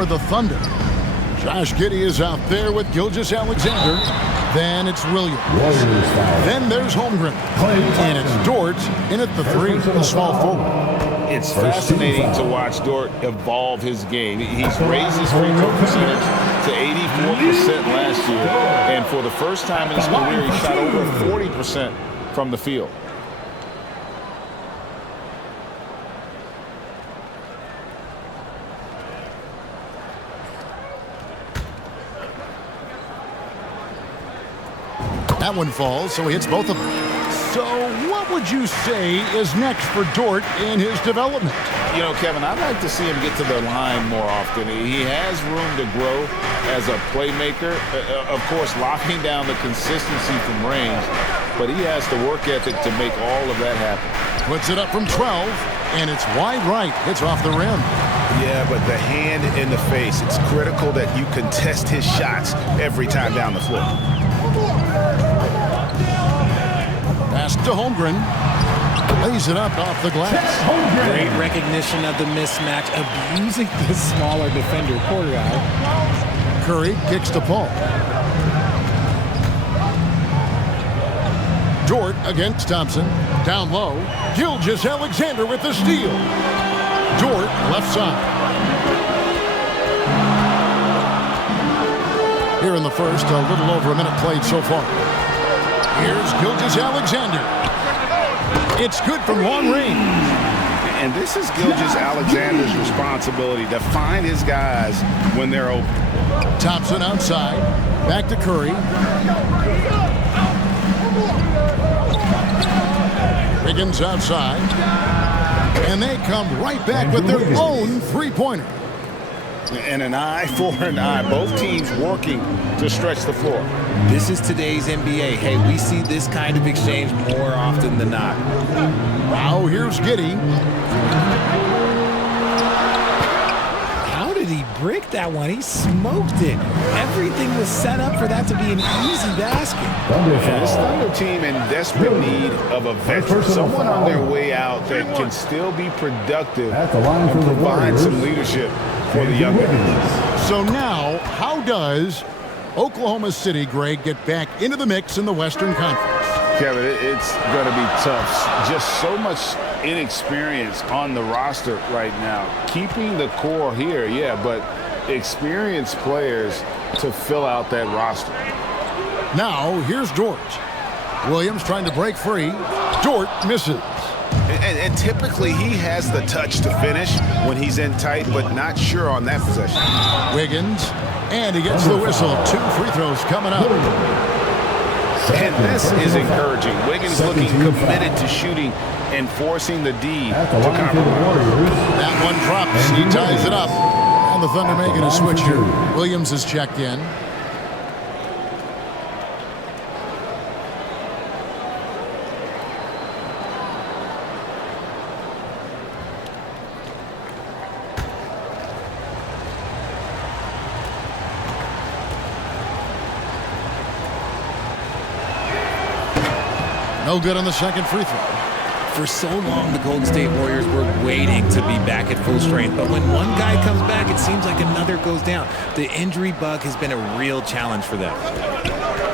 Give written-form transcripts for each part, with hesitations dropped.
for the Thunder. Josh Giddey is out there with Gilgeous-Alexander. Then it's Williams. Then there's Holmgren. And it's Dort in at the 3, the small forward. It's fascinating to watch Dort evolve his game. He's raised his free throw percentage to 84% last year. And for the first time in his career, he shot over 40% from the field. That one falls, so he hits both of them. So what would you say is next for Dort in his development? You know, Kevin, I'd like to see him get to the line more often. He has room to grow as a playmaker. Of course, locking down the consistency from range, but he has the work ethic to make all of that happen. Puts it up from 12, and it's wide right. Hits off the rim. Yeah, but the hand in the face, it's critical that you contest his shots every time down the floor. Pass to Holmgren. Lays it up off the glass. Great recognition of the mismatch, abusing the smaller defender. Poor guy. Curry kicks to Paul. Dort against Thompson. Down low. Gilgeous-Alexander with the steal. Dort left side. Here in the first, a little over a minute played so far. Here's Gilgeous-Alexander. It's good from long range. And this is Gilgeous-Alexander's responsibility to find his guys when they're open. Thompson outside. Back to Curry. Wiggins outside. And they come right back with their own three-pointer. And an eye for an eye. Both teams working to stretch the floor. This is today's NBA. Hey, we see this kind of exchange more often than not. Wow, here's Giddey. How did he break that one? He smoked it. Everything was set up for that to be an easy basket. This Thunder team in desperate need of a veteran, someone on their way out that can still be productive and provide some leadership for the young guys. So now, how does Oklahoma City, Greg, get back into the mix in the Western Conference? Kevin, it's going to be tough. Just so much inexperience on the roster right now. Keeping the core here, yeah, but experienced players to fill out that roster. Now, here's Dort. Williams trying to break free. Dort misses. And typically he has the touch to finish when he's in tight, but not sure on that possession. Wiggins, and he gets the whistle. 2 free throws coming up. And this is encouraging. Wiggins looking committed to shooting and forcing the D to compromise. That one drops. He ties it up. And the Thunder making a switch here. Williams is checked in. No good on the second free throw. For so long, the Golden State Warriors were waiting to be back at full strength. But when one guy comes back, it seems like another goes down. The injury bug has been a real challenge for them.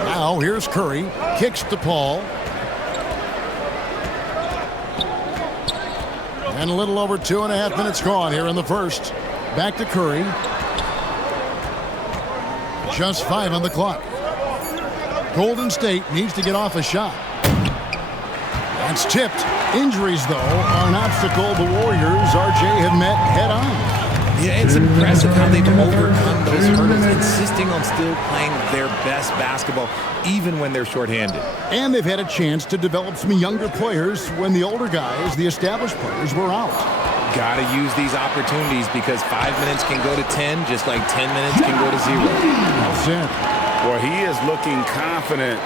Now, here's Curry. Kicks to Paul. And a little over 2.5 minutes gone here in the first. Back to Curry. Just 5 on the clock. Golden State needs to get off a shot. That's tipped. Injuries, though, are an obstacle the Warriors, RJ, have met head-on. Yeah, it's impressive how they've overcome those hurdles, insisting on still playing their best basketball, even when they're shorthanded. And they've had a chance to develop some younger players when the older guys, the established players, were out. Got to use these opportunities because 5 minutes can go to 10, just like 10 minutes can go to 0. That's it. Well, he is looking confident.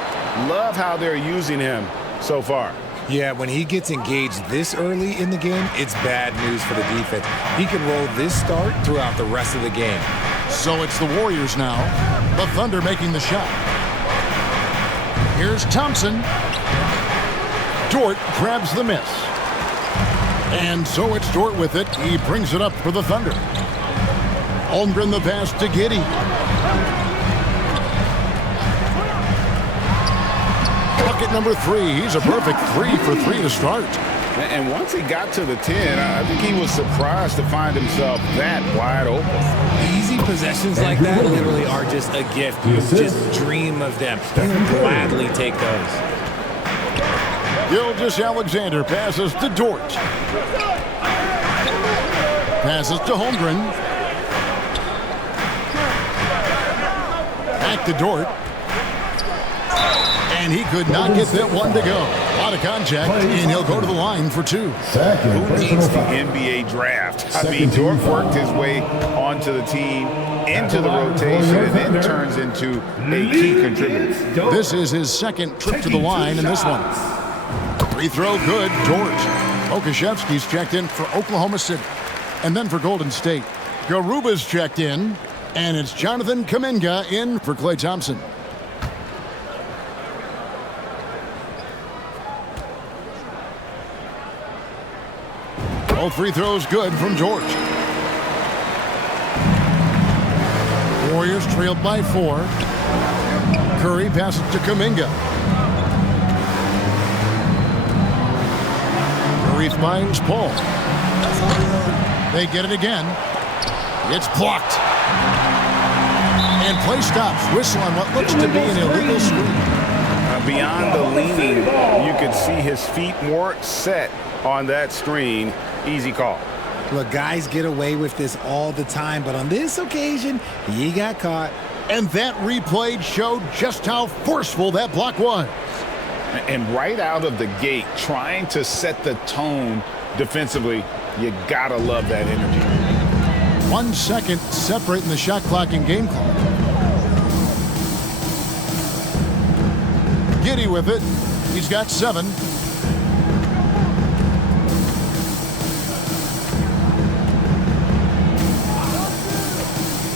Love how they're using him so far. Yeah, when he gets engaged this early in the game, it's bad news for the defense. He can roll this start throughout the rest of the game. So it's the Warriors now. The Thunder making the shot. Here's Thompson. Dort grabs the miss. And so it's Dort with it. He brings it up for the Thunder. Holmgren the pass to Giddey. Bucket number 3. He's a perfect 3 for 3 to start. And once he got to the 10, I think he was surprised to find himself that wide open. Easy possessions like that literally are just a gift. You just dream of them. You gladly take those. Gilgeous-Alexander passes to Dort. Passes to Holmgren. Back to Dort. And he could not get that one to go. A lot of contact, and he'll go to the line for 2. Who needs the NBA draft? I mean, Dort worked his way onto the team, into the rotation, and then turns into a key contributor. This is his second trip to the line in this one. Free throw good, Dort. Okashevsky's checked in for Oklahoma City. And then for Golden State, Garuba's checked in, and it's Jonathan Kuminga in for Klay Thompson. Both free throws good from Dort. Warriors trailed by 4. Curry passes to Kuminga. Curry finds Paul. They get it again. It's blocked. And play stops. Whistle on what looks to be an illegal screen. Beyond the leaning, you could see his feet more set on that screen. Easy call. Look, guys get away with this all the time, but on this occasion, he got caught. And that replay showed just how forceful that block was. And right out of the gate, trying to set the tone defensively, you gotta love that energy. 1 second separating the shot clock and game clock. Giddey with it. He's got 7.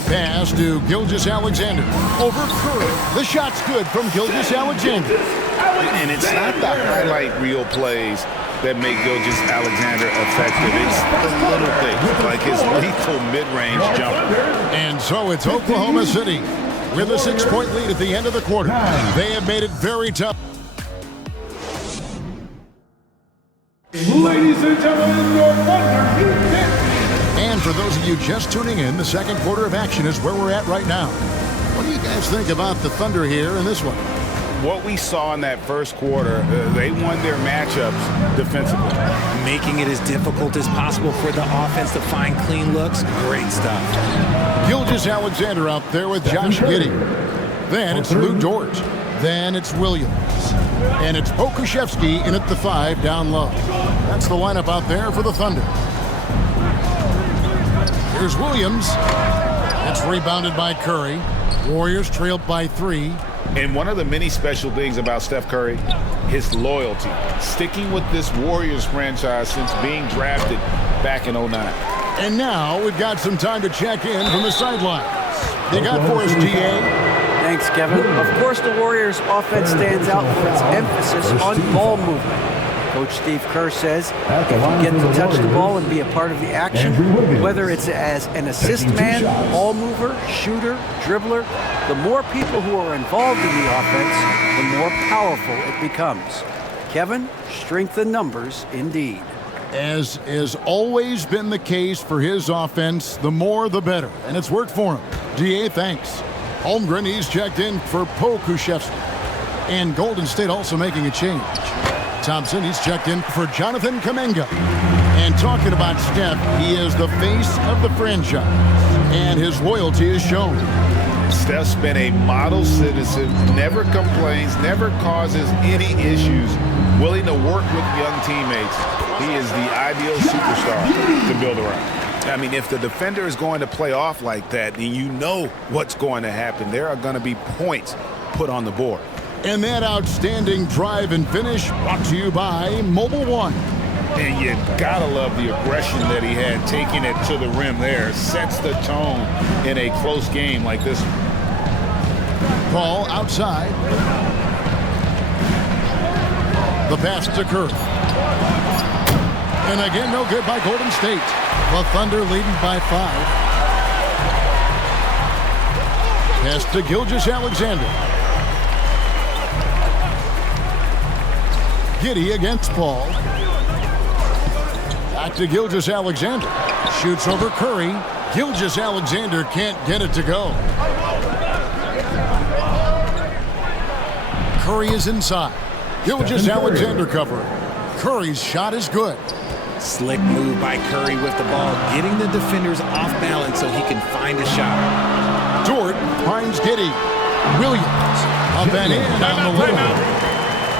Pass to Gilgeous-Alexander. Over Curry. The shot's good from Gilgeous-Alexander. And it's not the highlight reel plays that make Gilgeous-Alexander effective. It's the little things, like his lethal mid-range jumper. And so it's Oklahoma City with a 6-point lead at the end of the quarter. They have made it very tough. Ladies and gentlemen, your Thunder. And for those of you just tuning in, the second quarter of action is where we're at right now. What do you guys think about the Thunder here in this one? What we saw in that first quarter, they won their matchups defensively. Making it as difficult as possible for the offense to find clean looks. Great stuff. Gilgeous-Alexander out there with Josh Giddey. Then it's Lou Dort. Then it's Williams. And it's Okashevsky in at the 5 down low. That's the lineup out there for the Thunder. Here's Williams. It's rebounded by Curry. Warriors trailed by 3. And one of the many special things about Steph Curry, his loyalty. Sticking with this Warriors franchise since being drafted back in 09. And now we've got some time to check in from the sidelines. They got for us, GA. Thanks, Kevin. Of course, the Warriors' offense stands out for its emphasis on ball movement. Coach Steve Kerr says if you get to touch the ball and be a part of the action, whether it's as an assist man, ball mover, shooter, dribbler, the more people who are involved in the offense, the more powerful it becomes. Kevin, strength in numbers indeed. As has always been the case for his offense, the more the better. And it's worked for him. DA, thanks. Holmgren, he's checked in for Pokushevsky. And Golden State also making a change. Thompson, he's checked in for Jonathan Kuminga. And talking about Steph, he is the face of the franchise. And his loyalty is shown. Steph's been a model citizen, never complains, never causes any issues, willing to work with young teammates. He is the ideal superstar to build around. I mean, if the defender is going to play off like that, then you know what's going to happen. There are going to be points put on the board. And that outstanding drive and finish brought to you by Mobile One. And you gotta love the aggression that he had, taking it to the rim there. Sets the tone in a close game like this one. Ball outside. The pass to Curry. And again, no good by Golden State. The Thunder leading by 5. Pass to Gilgeous-Alexander. Giddey against Paul. Back to Gilgeous-Alexander. Shoots over Curry. Gilgeous-Alexander can't get it to go. Curry is inside. Gilgeous-Alexander covering. Curry's shot is good. Slick move by Curry with the ball, getting the defenders off balance so he can find a shot. Dort finds Giddey. Williams up and in on the layup.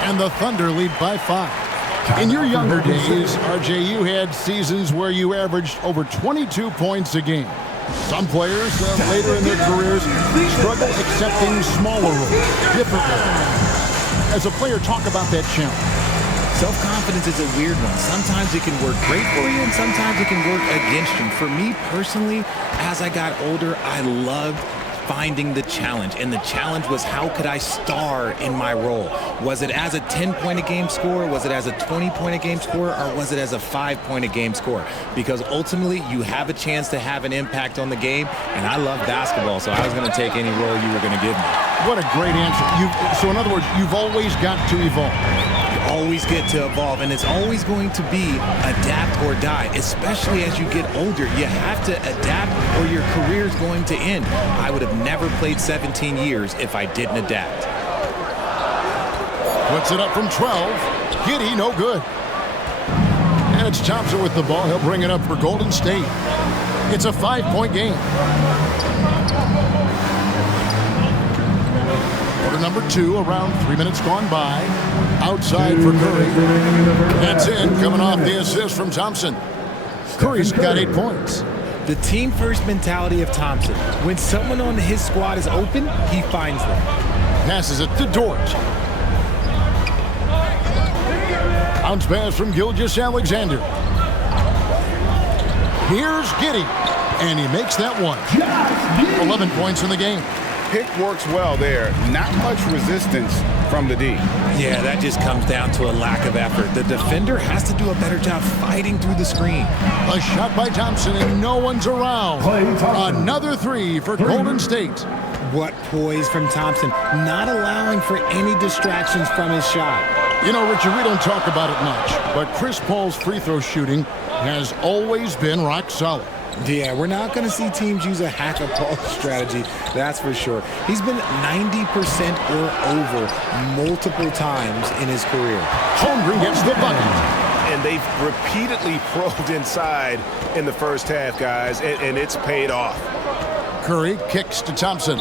And the Thunder lead by 5. In your younger days, RJ, you had seasons where you averaged over 22 points a game. Some players later in their careers struggle accepting smaller roles, different roles. As a player, talk about that challenge. Self-confidence is a weird one. Sometimes it can work great for you, and sometimes it can work against you. For me personally, as I got older, I loved finding the challenge. And the challenge was, how could I star in my role? Was it as a 10-point-a-game scorer? Was it as a 20-point-a-game scorer? Or was it as a 5-point-a-game scorer? Because ultimately, you have a chance to have an impact on the game. And I love basketball, so I was going to take any role you were going to give me. What a great answer. So in other words, you've always got to evolve. Always get to evolve, and it's always going to be adapt or die, especially as you get older. You have to adapt or your career is going to end. I would have never played 17 years if I didn't adapt. Puts it up from 12. Giddey, no good. And it's Thompson with the ball. He'll bring it up for Golden State. It's a 5-point game. Quarter number 2, around 3 minutes gone by. Outside for Curry. That's in, coming off the assist from Thompson. Curry's got 8 points. The team-first mentality of Thompson. When someone on his squad is open, he finds them. Passes it to Dort. Bounce pass from Gilgeous-Alexander. Here's Giddey, and he makes that one. 11 points in the game. Pick works well there. Not much resistance from the D. Yeah, that just comes down to a lack of effort. The defender has to do a better job fighting through the screen. A shot by Thompson, and no one's around. Another 3 for Golden State. What poise from Thompson, not allowing for any distractions from his shot. You know, Richard, we don't talk about it much, but Chris Paul's free throw shooting has always been rock solid. Yeah, we're not going to see teams use a hack-a-ball strategy, that's for sure. He's been 90% or over multiple times in his career. Holmgren gets the bucket. And they've repeatedly probed inside in the first half, guys, and it's paid off. Curry kicks to Thompson.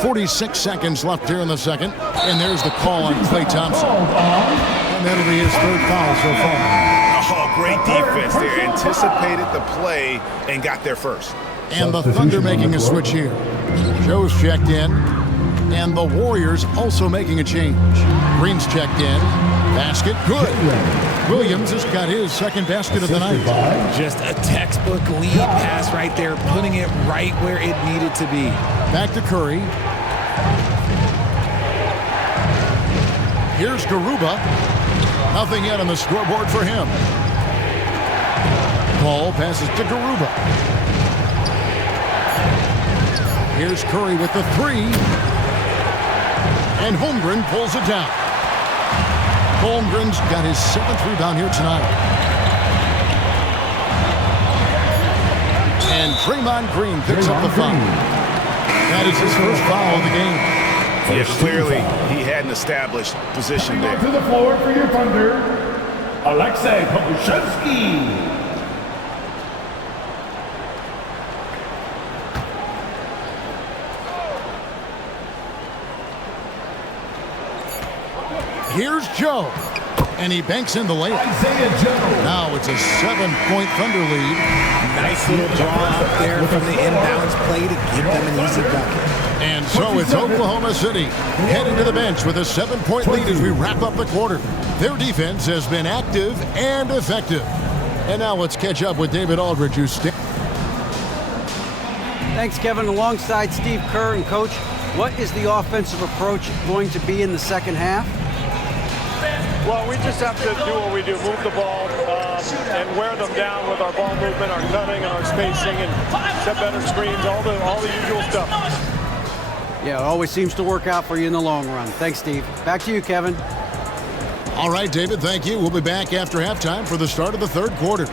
46 seconds left here in the second, and there's the call on Klay Thompson. And that'll be his 3rd foul so far. Oh, great defense there. Anticipated the play and got there first. And the Thunder making a switch here. Joe's checked in, and the Warriors also making a change. Green's checked in. Basket, good. Williams has got his 2nd basket of the night. Just a textbook lead pass right there, putting it right where it needed to be. Back to Curry. Here's Garuba. Nothing yet on the scoreboard for him. Paul passes to Garuba. Here's Curry with the 3. And Holmgren pulls it down. Holmgren's got his 7th rebound here tonight. And Draymond Green picks up the foul. That is his 1st foul of the game. Yeah, clearly he had an established position there. To the floor for your Thunder, Alexei Pokusevski. Here's Joe, and he banks in the layup. Now it's a 7-point Thunder lead. Nice little draw out there from the inbounds play to give them an easy bucket. And so it's Oklahoma City heading to the bench with a 7-point lead as we wrap up the quarter. Their defense has been active and effective. And now let's catch up with David Aldridge, who's Thanks, Kevin. Alongside Steve Kerr and Coach, what is the offensive approach going to be in the second half? Well, we just have to do what we do, move the ball and wear them down with our ball movement, our cutting, and our spacing, and set better screens, all the usual stuff. Yeah, it always seems to work out for you in the long run. Thanks, Steve. Back to you, Kevin. All right, David, thank you. We'll be back after halftime for the start of the third quarter.